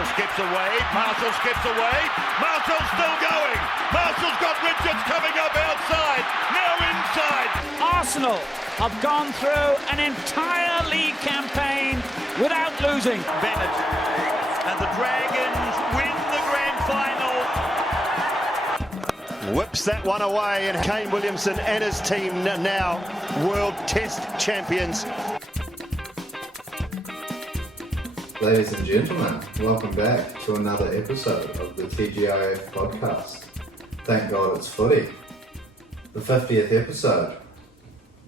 Marshall skips away. Marshall skips away. Marshall's still going. Marshall's got Richards coming up outside. Now inside. Arsenal have gone through an entire league campaign without losing. Bennett and the Dragons win the grand final. Whips that one away, and Kane Williamson and his team now World Test champions. Ladies and gentlemen, welcome back to another episode of the TGIF podcast. Thank God it's footy. The 50th episode.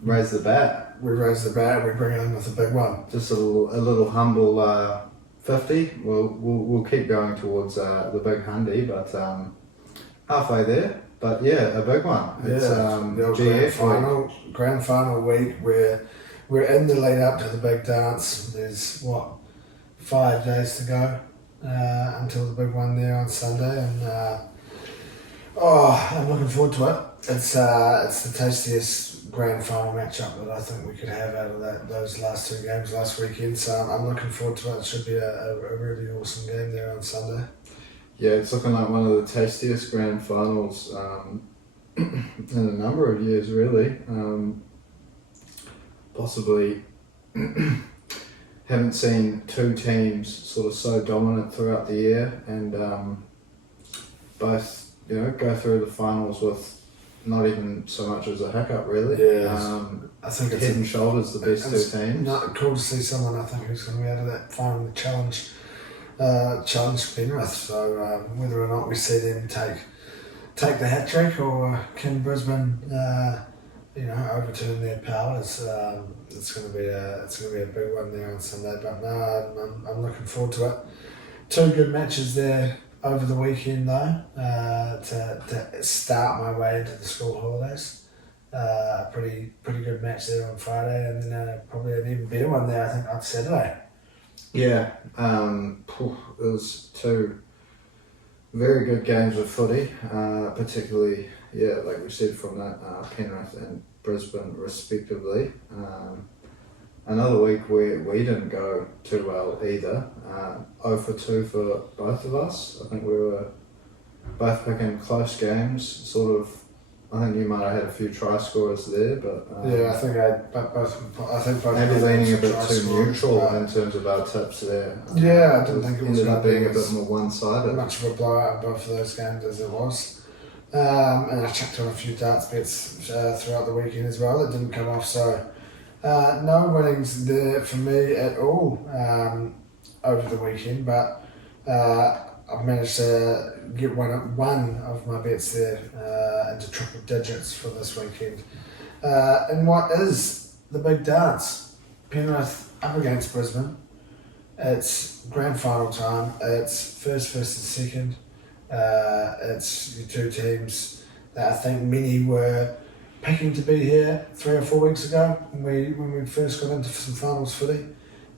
Raise the bat. We raise the bat, we bring it in with a big one. Just a little humble 50. We'll keep going towards the big hundy, but halfway there. But yeah, a big one. It's the grand final week. We're in the lead up to the big dance. There's 5 days to go until the big one there on Sunday, and I'm looking forward to it. It's the tastiest grand final matchup that I think we could have out of those last two games last weekend. So I'm looking forward to it. It should be a really awesome game there on Sunday. Yeah, it's looking like one of the tastiest grand finals in a number of years, really. Possibly haven't seen two teams sort of so dominant throughout the year, and both go through the finals with not even so much as a hiccup, really. Yeah, I think it's head and shoulders the best two teams. Cool to see someone I think who's going to be out of that final challenge Penrith. So whether or not we see them take the hat trick, or can Brisbane overturn their powers, it's going to be a big one there on Sunday. But no, I'm looking forward to it. Two good matches there over the weekend though, to start my way into the school holidays. A pretty good match there on Friday, and then probably an even better one there I think on Saturday. Yeah, it was two very good games of footy, particularly, like we said, from that Penrith and Brisbane respectively. Another week where we didn't go too well either. 0 for 2 for both of us. I think we were both picking close games, sort of. I think you might have had a few try scorers there, but I think both maybe leaning a bit too neutral in terms of our tips there. Yeah, I didn't think it was ended up being a bit more one-sided. Much of a blowout in both of those games as it was. And I chucked on a few darts bets throughout the weekend as well that didn't come off. So no winnings there for me at all over the weekend, but I've managed to get one of my bets there into triple digits for this weekend. And what is the big dance? Penrith up against Brisbane. It's grand final time. It's first versus second. It's your two teams that I think many were picking to be here 3 or 4 weeks ago when we first got into some finals footy.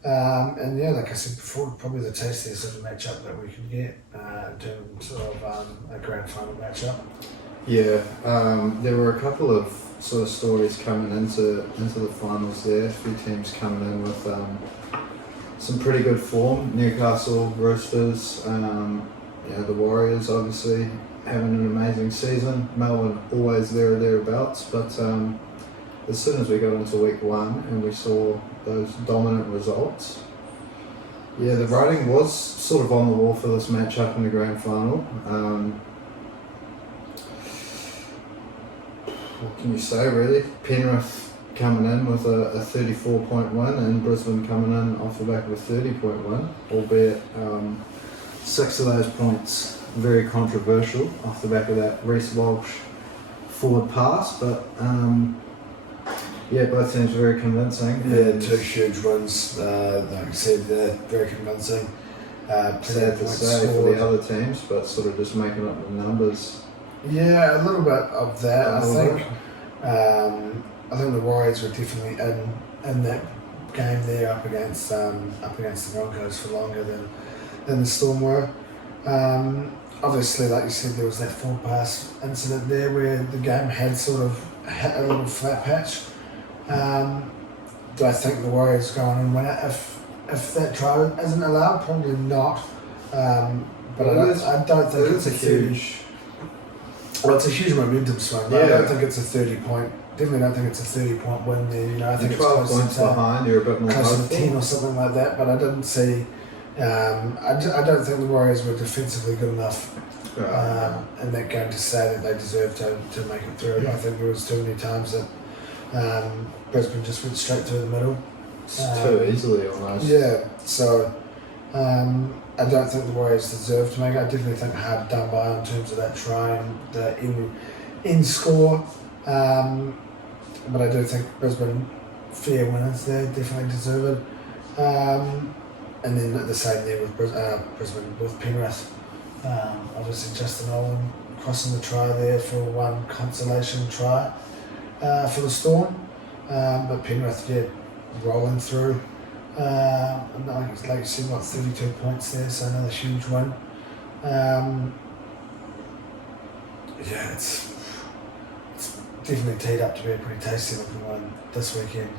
And yeah, like I said before, probably the tastiest of a matchup that we could get in terms of a grand final matchup. Yeah, there were a couple of sort of stories coming into the finals there. A few teams coming in with some pretty good form. Newcastle, Roosters, the Warriors obviously having an amazing season. Melbourne always there or thereabouts, but as soon as we got into week one and we saw those dominant results, the writing was sort of on the wall for this matchup in the grand final. What can you say, really? Penrith coming in with a 34-point win, and Brisbane coming in off the back of a 30-point win, albeit 6 of those points very controversial off the back of that Reece Walsh forward pass, but both teams very convincing. Yeah, two huge wins, like I said, they're very convincing. Sad to say for the other teams, but sort of just making up the numbers. Yeah, a little bit of that. I think the Warriors were definitely in that game there up against the Broncos for longer than the Storm were. Obviously, like you said, there was that forward pass incident there where the game had sort of hit a little flat patch. Do I think the Warriors go on and win it if that try isn't allowed? Probably not. But I don't think it's a huge. Well, it's a huge momentum swing. Yeah. I don't think it's a 30-point. Definitely don't think it's a 30-point win there. You know, I think it's 12 closer points to behind. You're a bit more closer to hopeful. 10 or something like that. But I didn't see. I don't think the Warriors were defensively good enough in that game to say that they deserved to make it through. I think there was too many times that Brisbane just went straight through the middle. Too easily almost. Yeah, so I don't think the Warriors deserve to make it. I definitely think hard done by in terms of that try and the end score. But I do think Brisbane fair winners there, definitely deserve it. And then the same there with Brisbane with Penrith. Obviously Justin Owen crossing the try there for one consolation try for the Storm. But Penrith, rolling through. And like you said, 32 points there, so another huge win. It's definitely teed up to be a pretty tasty looking one this weekend.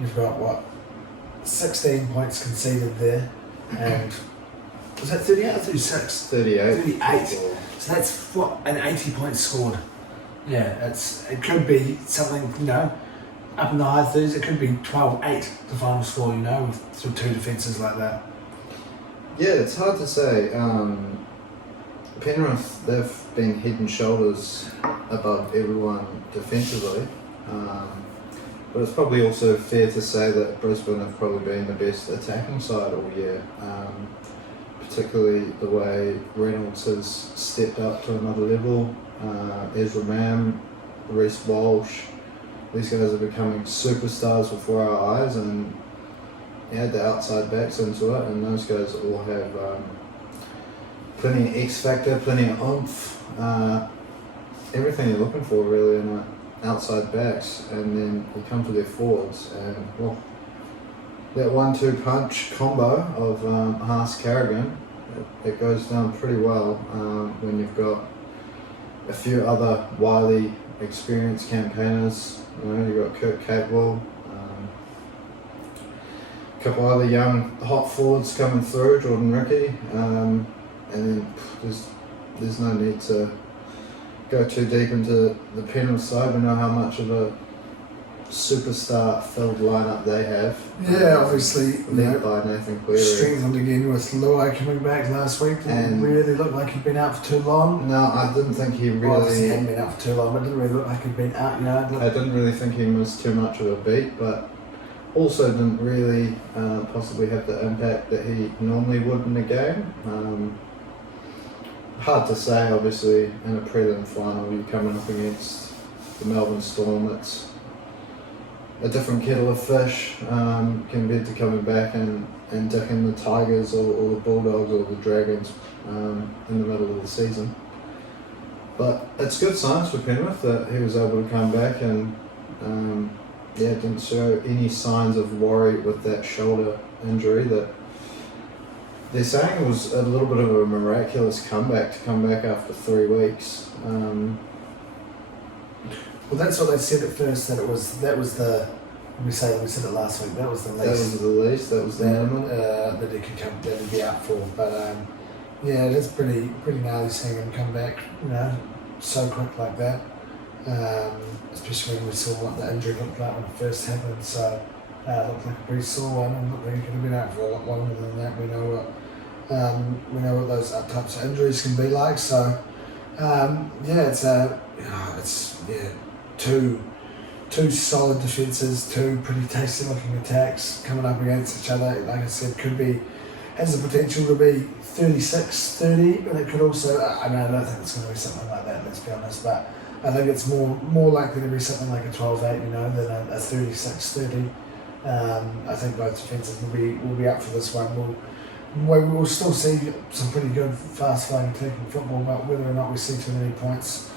You've got 16 points conceded there, and was that 38 or 36? 38. 38. So that's an 80 points scored. Yeah, it could be something, up in the high 30s. It could be 12-8 the final score, with through two defences like that. Yeah, it's hard to say. Penrith, they've been head and shoulders above everyone defensively. But it's probably also fair to say that Brisbane have probably been the best attacking side all year. Particularly the way Reynolds has stepped up to another level. Ezra Mam, Reece Walsh, these guys are becoming superstars before our eyes, and add the outside backs into it, and those guys all have plenty of X factor, plenty of oomph, everything you're looking for really in outside backs. And then you come to their forwards, and that 1-2 punch combo of Haas-Carrigan, it goes down pretty well when you've got a few other wily, experienced campaigners. You've got Kurt Capewell, a couple other young hot forwards coming through, Jordan Ricky, and then there's no need to go too deep into the Penrith side. We know how much of a superstar-filled lineup they have. Yeah, obviously. Led by Nathan Cleary. Strengthened again with Luai coming back last week. Didn't really look like he'd been out for too long. No, I didn't think he really. Obviously, he hadn't been out for too long, but it didn't really look like he'd been out. I didn't really think he missed too much of a beat, but also didn't really possibly have the impact that he normally would in a game. Hard to say, obviously, in a prelim final, you're coming up against the Melbourne Storm. It's a different kettle of fish compared to coming back and dicking the Tigers or the Bulldogs or the Dragons in the middle of the season. But it's good signs for Penrith that he was able to come back and didn't show any signs of worry with that shoulder injury that they're saying was a little bit of a miraculous comeback to come back after 3 weeks. Well, that's what they said at first. That was the. We said it last week. That was the least. That was the least. That was the minimum. That he could come. That he'd be out for. But it is pretty gnarly seeing him come back. So quick like that. Especially when we saw what the injury looked like when it first happened. So it looked like a pretty sore one, and looked like he could have been out for a lot longer than that. We know what those types of injuries can be like. So two solid defences, two pretty tasty looking attacks coming up against each other. Like I said, has the potential to be 36-30, but it could also, I don't think it's going to be something like that, let's be honest, but I think it's more likely to be something like a 12-8, than a 36-30. I think both defences will be up for this one. We'll still see some pretty good fast-flowing attacking football, but whether or not we see too many points,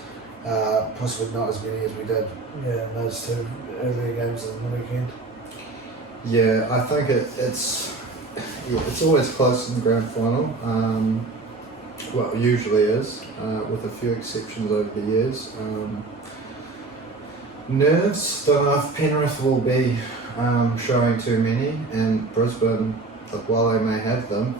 possibly not as many as we did in those two earlier games on the weekend. Yeah, I think it's always close in the grand final. Well, it usually is, with a few exceptions over the years. Nerves, don't know if Penrith will be showing too many, and Brisbane, while they may have them,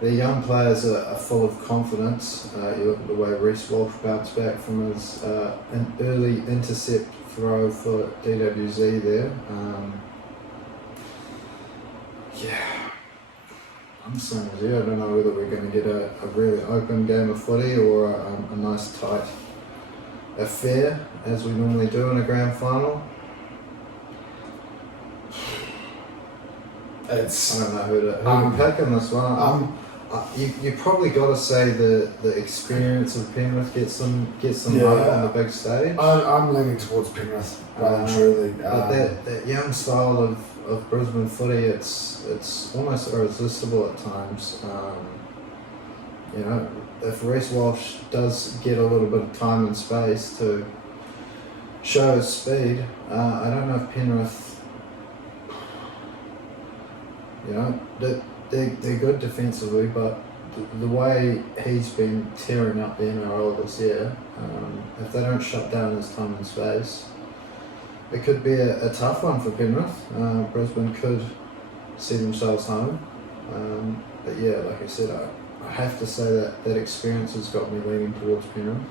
their young players are full of confidence. You look at the way Reece Walsh bounced back from his an early intercept throw for DWZ there. I'm the same as you. I don't know whether we're going to get a really open game of footy or a nice tight affair as we normally do in a grand final. I don't know who to pick in this one. You probably got to say the experience of Penrith gets them right on the big stage. I'm leaning towards Penrith, truly. But that young style of Brisbane footy, it's almost irresistible at times. You know, if Reece Walsh does get a little bit of time and space to show his speed, I don't know if Penrith, you know, they're good defensively, but the way he's been tearing up the NRL this year, if they don't shut down his time and space, it could be a tough one for Penrith. Brisbane could see themselves home. But yeah, like I said, I have to say that experience has got me leaning towards Penrith.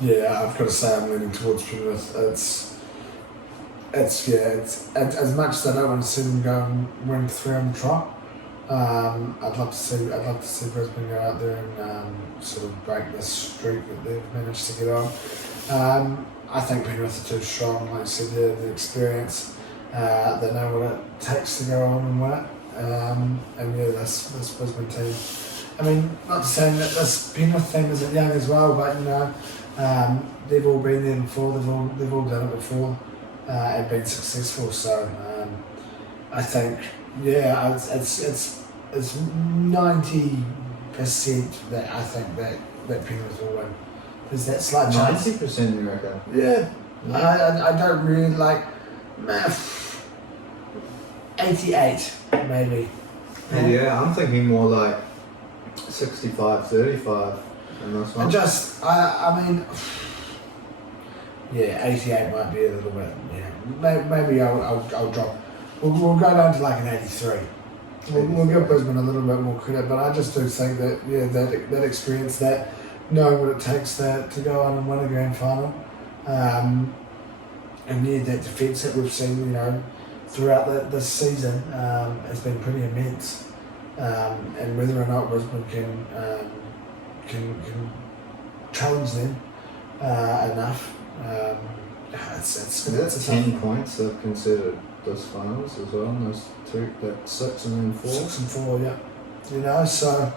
Yeah, I've got to say I'm leaning towards Penrith. It's as much as I don't want to see them go and win 3 on the trot. I'd love to see Brisbane go out there and sort of break this streak that they've managed to get on. I think Penrith are too strong, like I said, the experience. They know what it takes to go on and win it. And yeah, this Brisbane team. I mean, not saying that this Penrith team isn't young as well, but you know, they've all been there before. They've all done it before and been successful. So I think it's 90% that I think that Penrith will win. Is that slight chance? 90% you reckon? Yeah. I don't really like 88 maybe. Yeah, I'm thinking more like 65-35 in this one. I mean, yeah, 88 might be a little bit. Yeah, maybe I'll drop. We'll go down to like an 83. We'll give Brisbane a little bit more credit, but I just do think that that experience, that knowing what it takes to go on and win a grand final, and that defence that we've seen, you know, throughout this season has been pretty immense. And whether or not Brisbane can challenge them enough, that's 10 points they've considered this finals as well. And those two, that 6 and then 4. 6 and 4, yeah. You know, so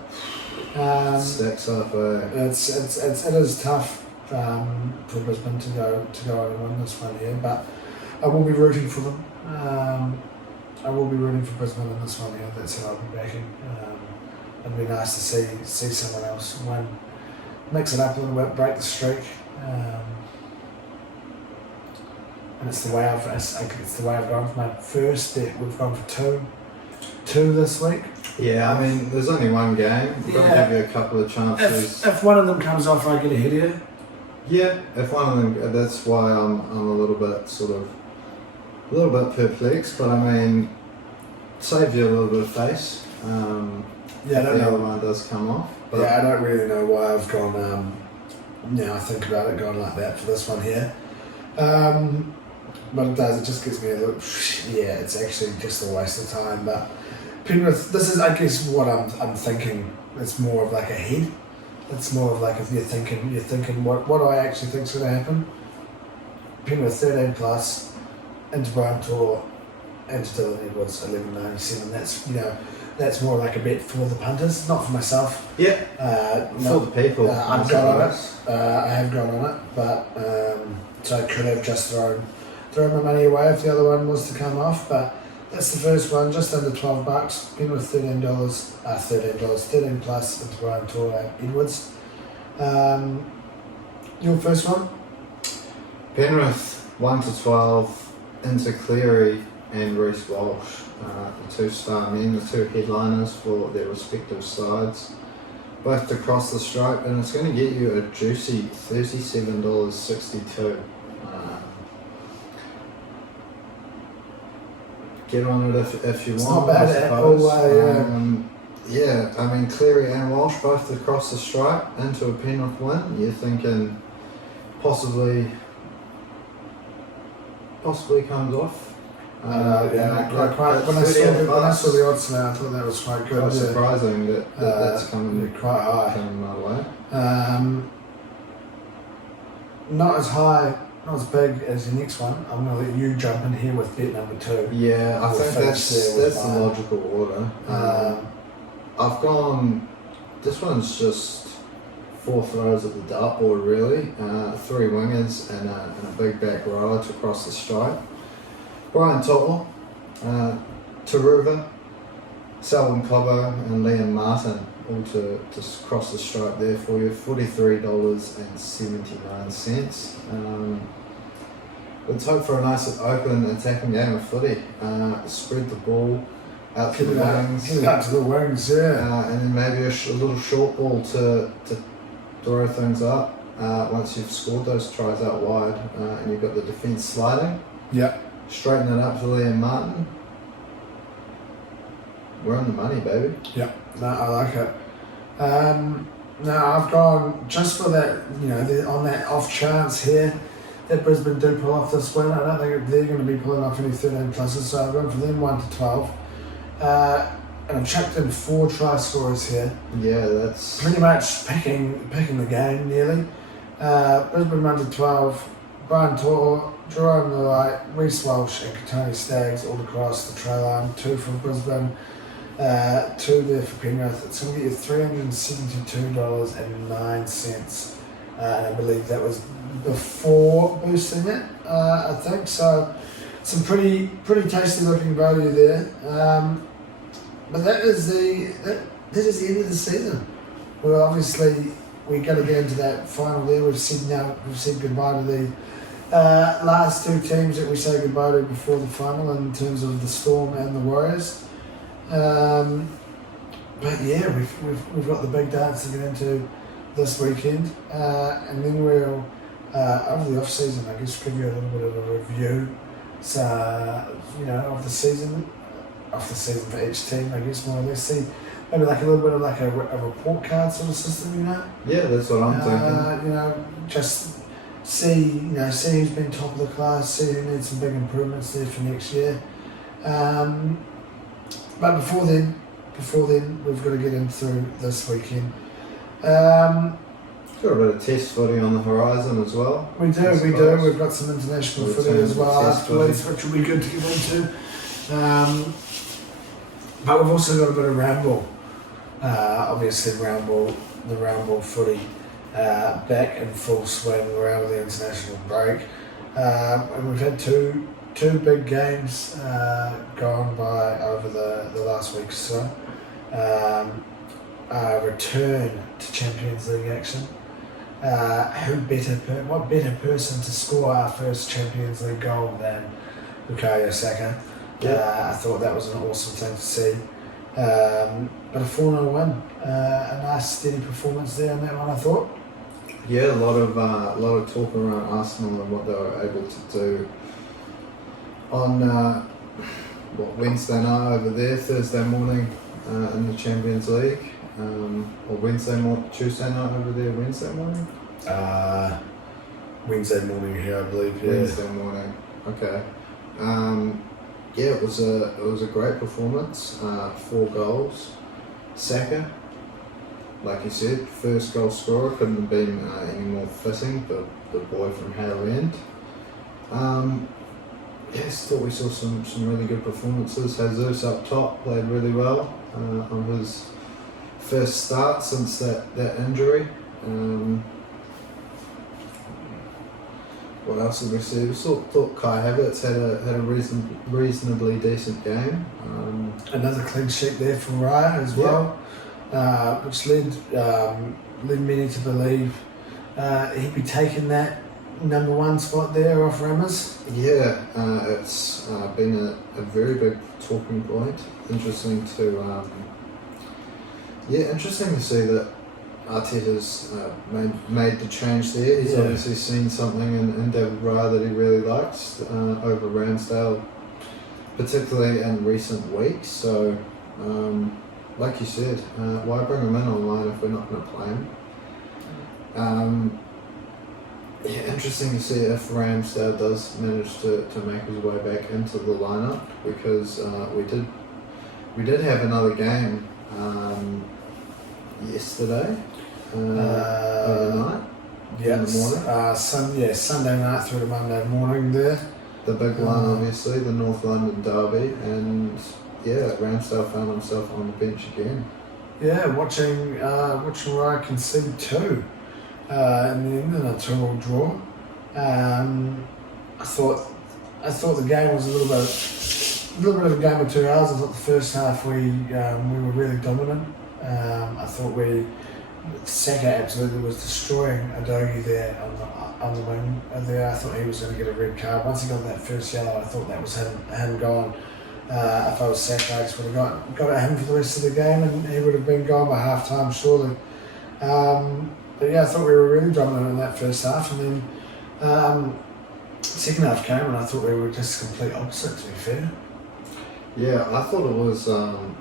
stacks up. It is tough for Brisbane to go and win this one here, but I will be rooting for them. I will be rooting for Brisbane in this one here. That's who I'll be backing. It'd be nice to see someone else win, mix it up a little bit, break the streak. And it's the way I've gone for my first bet. We've gone for two this week. Yeah, I mean, there's only one game. We've got to give you a couple of chances. If one of them comes off, I get ahead of you. Yeah, if one of them, that's why I'm a little bit perplexed. But I mean, save you a little bit of face. If the other one does come off. But yeah, I don't really know why I've gone. Now I think about it, gone like that for this one here. But it does. It just gives me a little. Yeah, it's actually just a waste of time. But Penrith, this is, I guess, what I'm thinking. It's more of like a head. It's more of like if you're thinking what do I actually think is going to happen. Penrith 13 plus, into Brian Tor, into Dylan Edwards 11.97. That's more like a bet for the punters, not for myself. Yeah. For the people. I've gone on it. I have gone on it, but so I could have just thrown my money away if the other one was to come off. But that's the first one, just under $12. Penrith $13 plus into Brian Tor Edwards. Your first one? Penrith 1-12 into Cleary and Reece Walsh, the 2 star men, the 2 headliners for their respective sides, both to cross the stripe, and it's going to get you a juicy $37.62. Get on it if you It's want. not bad at all. Yeah, I mean, Cleary and Walsh both across the stripe into a Penrith win. You're thinking possibly comes off. When I saw the odds now, I thought that was quite good. Quite surprising that that's coming quite high. coming my way. Not as high, not as big as the next one. I'm going to let you jump in here with bet number 2. Yeah, I We'll think finish that's there with the mine. logical order. I've gone. This one's just 4 throws at the dartboard, really. 3 wingers and a big back rower to cross the stripe. Brian To'o, Taruva, Selwyn Cobbo and Liam Martin all to cross the stripe there for you. $43.79. Let's hope for a nice open attacking game of footy. Spread the ball out to the wings. Get it out to the wings, yeah. And then maybe a little short ball to throw things up once you've scored those tries out wide and you've got the defence sliding. Yeah. Straighten it up to Liam Martin. We're on the money, baby. Yeah, no, I like it. Now I've gone just for that, on that off chance here that Brisbane do pull off this win. I don't think they're going to be pulling off any 13 pluses, so I've gone for them 1 to 12. And I've chucked in 4 try scorers here. Yeah, that's Pretty much picking the game nearly. Brisbane 1 to 12. Brian To'o, Jerome Luai, Reece Walsh and Tony Staggs all across the try line. 2 from Brisbane, 2 there for Penrith. It's going to get you $372.09. And I believe that was before boosting it, I think. So some pretty tasty looking value there. But that is the end of the season. Well, obviously we got to get into that final there. We've said goodbye to the last 2 teams that we say goodbye to before the final in terms of the Storm and the Warriors. But yeah, we've got the big dance to get into this weekend, and then we'll over the off season, I guess, give you a little bit of a review, of the season for each team. I guess more or less see maybe like a little bit of like a report card sort of system, Yeah, that's what I'm thinking. Just see who's been top of the class, see who needs some big improvements there for next year. But before then, we've got to get in through this weekend. Got a bit of test footy on the horizon as well. We do. We've got some international footy as well afterwards, which will be good to get into. But we've also got a bit of round ball. Obviously, the round ball footy back in full swing around the international break, and we've had two big games gone by over the last week or so. Return to Champions League action. What better person to score our first Champions League goal than Bukayo Saka? Yeah. I thought that was an awesome thing to see. But a 4-0 win, a nice steady performance there on that one, I thought. Yeah, a lot of talk around Arsenal and what they were able to do on Wednesday night over there, Thursday morning in the Champions League. Or Tuesday night over there, Wednesday morning? Wednesday morning here, I believe. Yeah. Wednesday morning. Okay. It was a great performance. 4 goals. Saka, like you said, first goal scorer, couldn't have been any more fitting. The boy from Harrow End. Yes, thought we saw some really good performances. Jesus up top played really well on his first start since that injury. What else did we see? We thought Kai Havertz had a reasonably decent game. Another clean sheet there from Raya as well, which led many to believe he'd be taking that number 1 spot there off Rammers. Yeah, it's been a very big talking point. Interesting to see that Arteta's made the change there. He's obviously seen something in David Raya that he really likes over Ramsdale, particularly in recent weeks. So like you said, why bring him in online if we're not going to play him? Yeah, interesting to see if Ramsdale does manage to make his way back into the lineup, because we did have another game yesterday overnight. In the morning. Sunday night through to Monday morning there. The big one, obviously, the North London derby, and Ramsdale found himself on the bench again. Yeah, watching Ryan concede 2 in the end in a 2-2 draw. I thought the game was a little bit of a game of 2 hours. I thought the first half we were really dominant. I thought Saka absolutely was destroying Udogie there on the wing there. I thought he was going to get a red card. Once he got that first yellow, I thought that was him gone. If I was Saka, I just would have got at him for the rest of the game, and he would have been gone by half time surely. But yeah, I thought we were really dominant in that first half, and then second half came, and I thought we were just complete opposite, to be fair. Yeah, I thought it was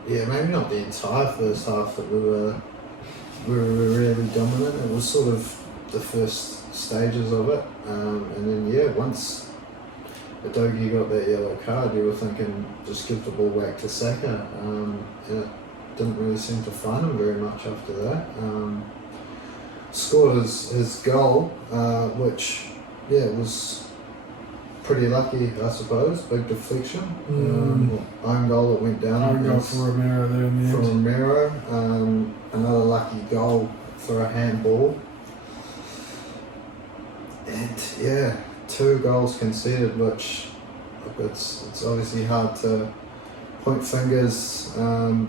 maybe not the entire first half that we were really dominant. It was sort of the first stages of it, and then once Udogie got that yellow card, you were thinking just give the ball back to Saka, and it didn't really seem to find him very much after that. Scored his goal, which was pretty lucky, I suppose. Big deflection, own goal that went down. Own goal for Romero there in the end. For Romero, another lucky goal for a handball, and 2 goals conceded, which it's obviously hard to point fingers,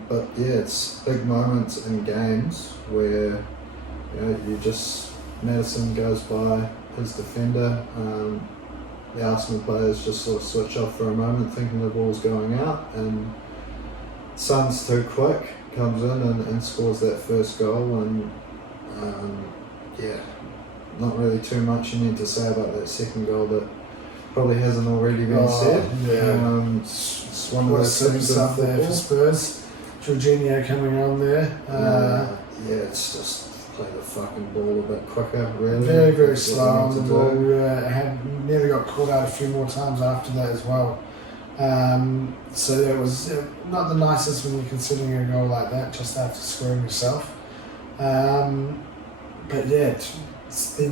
but it's big moments in games where Maddison goes by his defender. The Arsenal players just sort of switch off for a moment, thinking the ball's going out, and Son's too quick, comes in and scores that first goal, and not really too much you need to say about that second goal that probably hasn't already been said. Yeah. It's one of those things up there for Spurs. Jorginho coming on there. It's just play the fucking ball a bit quicker, really. Very, very slow on the ball. Had nearly got caught out a few more times after that as well. So that was not the nicest when you're considering a goal like that just after scoring yourself. But then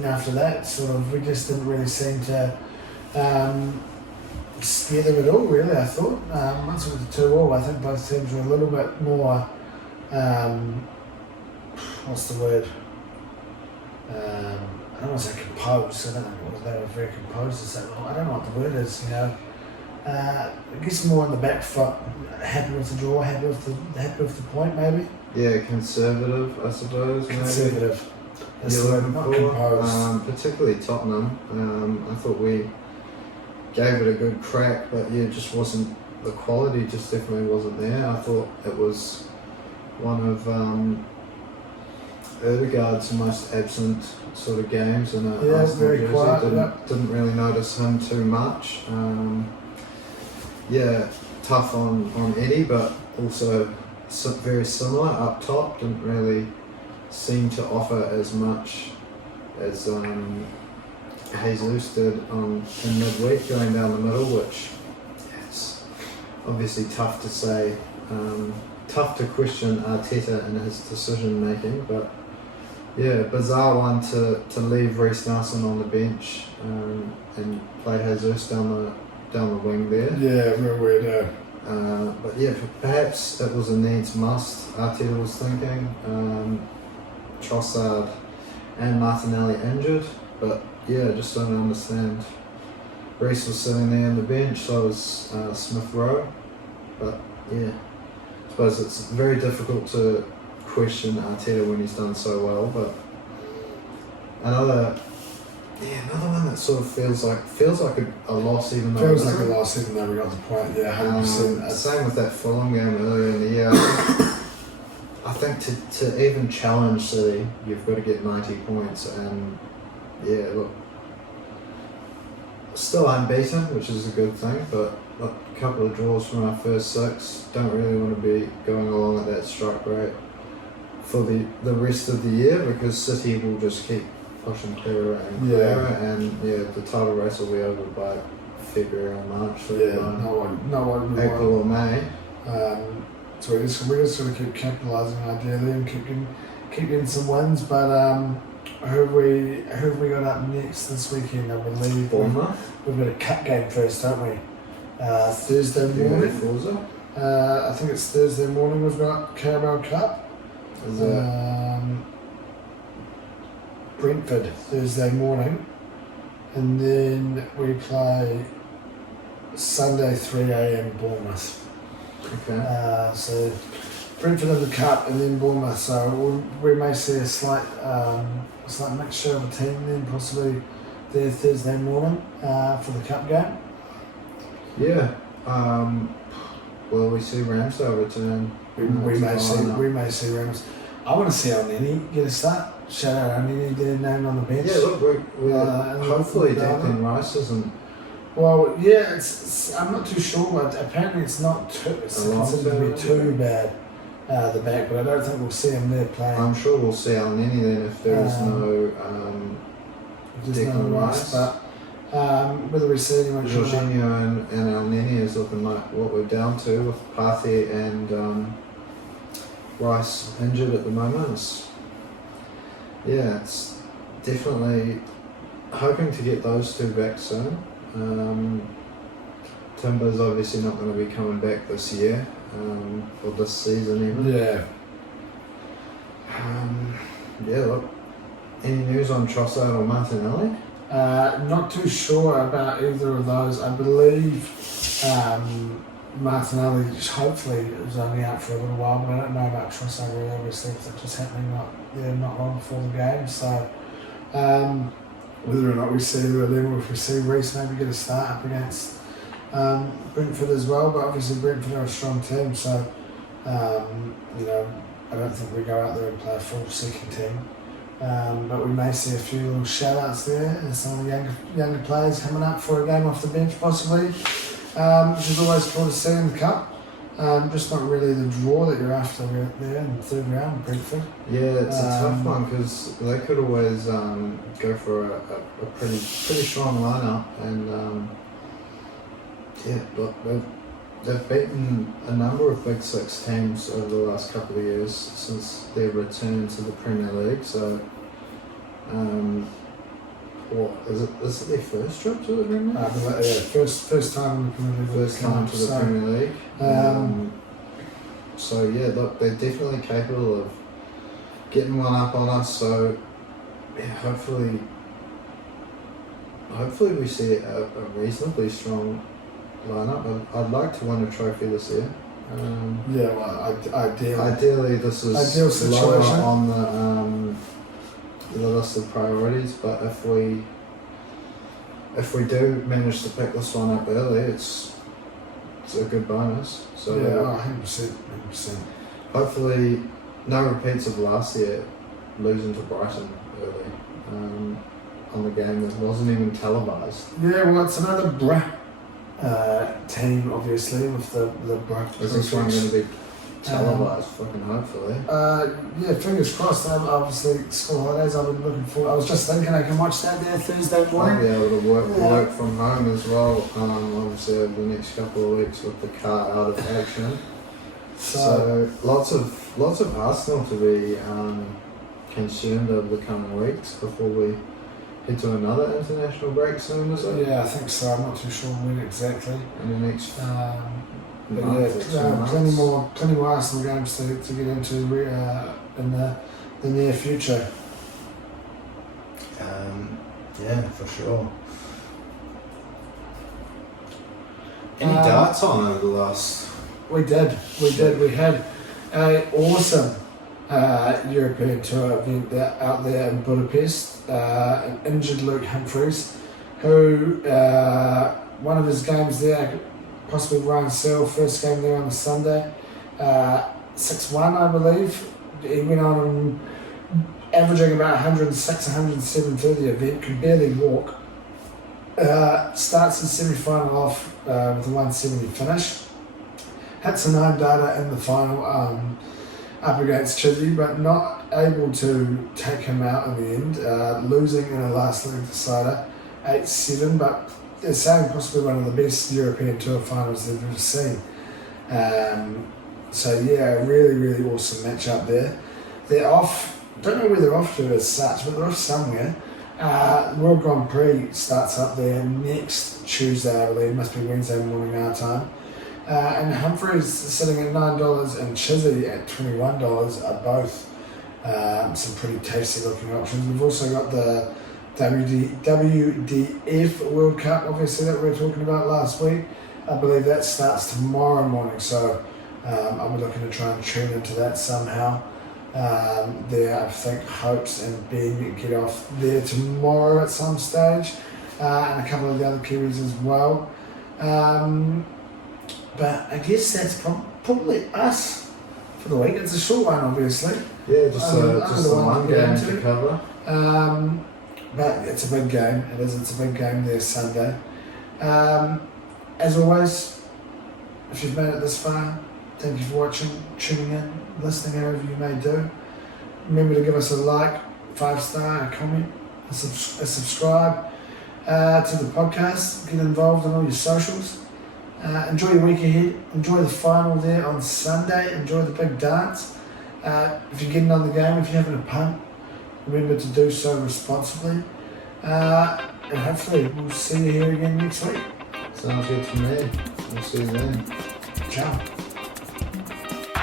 after that, sort of, we just didn't really seem to scare them at all, really, I thought. Once it was 2-2, I think both teams were a little bit more, what's the word? I don't want to say composed. I don't know what they were very composed. I don't know what the word is, I guess more on the back foot, happy with the draw, happy with the point, maybe. Yeah, conservative, I suppose. Conservative. Maybe. That's the word, not composed. Particularly Tottenham. I thought we gave it a good crack, but just wasn't, the quality just definitely wasn't there. I thought it was one of Ødegaard's most absent sort of games in a Arsenal very jersey. quiet. Didn't really notice him too much. Tough on Eddie, but also very similar up top. Didn't really seem to offer as much as Jesus did in midweek, going down the middle, which it's obviously tough to say, tough to question Arteta and his decision making, but bizarre one to leave Reece Nelson on the bench and play Jesus down the wing there. Yeah, real weird. But perhaps it was a needs must, Arteta was thinking. Trossard and Martinelli injured, but just don't understand. Reece was sitting there on the bench, so was Smith Rowe, but I suppose it's very difficult to question Arteta when he's done so well. But another one that sort of feels like a loss, even though feels like a loss, even though we got the point. 100%. Same with that Fulham game earlier in the year. I think to even challenge City, you've got to get 90 points, and look, still unbeaten, which is a good thing, but a couple of draws from our first 6. Don't really want to be going along at that strike rate for the rest of the year, because City will just keep pushing clearer and clearer, and the title race will be over by February or March. So no one April or May. So we're just going to keep capitalising ideally and keep getting some wins. But who have we got up next this weekend? I believe Bournemouth. we've got a cup game first, don't we? Thursday morning. I think it's Thursday morning. We've got Carabao Cup. Is that Brentford Thursday morning, and then we play Sunday 3 a.m. Bournemouth. okay? So Brentford in the cup, and then Bournemouth. So we may see a slight mixture of a team then possibly there Thursday morning for the cup game. Yeah. Will we see Ramsdale return? We may see Rams. I want to see Elneny get a start. Shout out Elneny, their name on the bench. Yeah, look, we're hopefully Declan Rice isn't. Well, yeah, it's I'm not too sure, but apparently it's considered to be too bad, the back, but I don't think we'll see him there playing. I'm sure we'll see Elneny then if there is no Declan Rice. But whether we see anyone, Jorginho and Elneny is looking like what we're down to, with Partey and Rice injured at the moment. It's definitely hoping to get those two back soon. Timber's obviously not going to be coming back this year, or this season even. Look, any news on Trossard or Martinelli? Not too sure about either of those. I believe Martinelli hopefully is only out for a little while, but I don't know about Trossard really, obviously, because it's just happening not long before the game. So whether or not we see the 11, if we see Reece maybe get a start up against Brentford as well, but obviously Brentford are a strong team, so I don't think we go out there and play a full second team. But we may see a few little shout-outs there and some of the younger players coming up for a game off the bench possibly, which is always cool to see in the Cup. Just not really the draw that you're after there in the third round, Brentford. Yeah, it's a tough one because they could always go for a pretty strong lineup, and look, they've beaten a number of Big Six teams over the last couple of years since their return to the Premier League. So, is it their first trip to the Premier League? First time in the Premier League. First time to the Premier League. Look, they're definitely capable of getting one up on us. So, hopefully we see a reasonably strong lineup. I'd like to win a trophy this year. Ideally this is ideal lower situation on the list of priorities, but if we do manage to pick this one up early, it's a good bonus. So 100%. Hopefully no repeats of last year losing to Brighton early on the game that wasn't even televised. Yeah, well, it's another team, obviously, with the Is this one going to be televised? Fucking hopefully. Fingers crossed. Obviously, school holidays. I've been looking forward. I was just thinking I can watch that there Thursday morning. I'll be able to work from home as well. Obviously, over the next couple of weeks with the car out of action. So lots of Arsenal to be consumed over the coming weeks before we head to another international break soon, is it? Yeah, I think so. I'm not too sure when exactly. In the next plenty more Arsenal games to get into in the near future. For sure. Any darts on over the last? We did. We had an awesome European Tour event out there in Budapest. An injured Luke Humphries, who one of his games there, possibly Ryan Searle, first game there on the Sunday, 6-1 I believe. He went on averaging about 106, 107 through the event, could barely walk. Starts the semi-final off with a 170 finish. Hits a 9 data in the final up against Chizzy, but not able to take him out in the end, losing in a last link decider 8-7, but they're saying possibly one of the best European Tour finals they've ever seen. So yeah, really, really awesome match up there. They're off, don't know where they're off to as such, but they're off somewhere. World Grand Prix starts up there next Tuesday, I believe, must be Wednesday morning our time. And Humphreys sitting at $9 and Chizzy at $21 are both some pretty tasty looking options. We've also got the WDF World Cup, obviously, that we were talking about last week. I believe that starts tomorrow morning, so I'm looking to try and tune into that somehow. There, I think Hopes and Ben get off there tomorrow at some stage, and a couple of the other Kiwis as well. But I guess that's probably us for the week. It's a short one, obviously. Yeah, just the one game to cover. But it's a big game. It's a big game there Sunday. As always, if you've made it this far, thank you for watching, tuning in, listening, however you may do. Remember to give us a like, 5-star, a comment, a subscribe to the podcast. Get involved in all your socials. Enjoy your week ahead. Enjoy the final there on Sunday. Enjoy the big dance. If you're getting on the game, if you're having a punt, remember to do so responsibly. And hopefully we'll see you here again next week. Sounds good to me. We'll see you then. Ciao.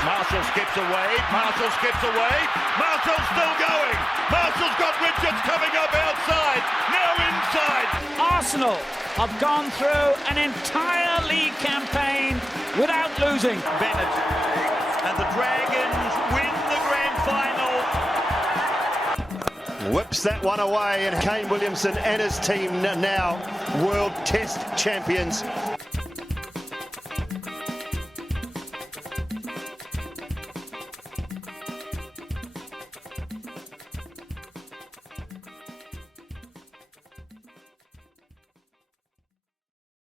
Marshall skips away. Marshall skips away. Marshall's still going. Marshall's got Richards coming up outside. Now inside. Arsenal have gone through an entire league campaign without losing. Bennett and the Dragons win the grand final. Whips that one away, and Kane Williamson and his team now World Test champions.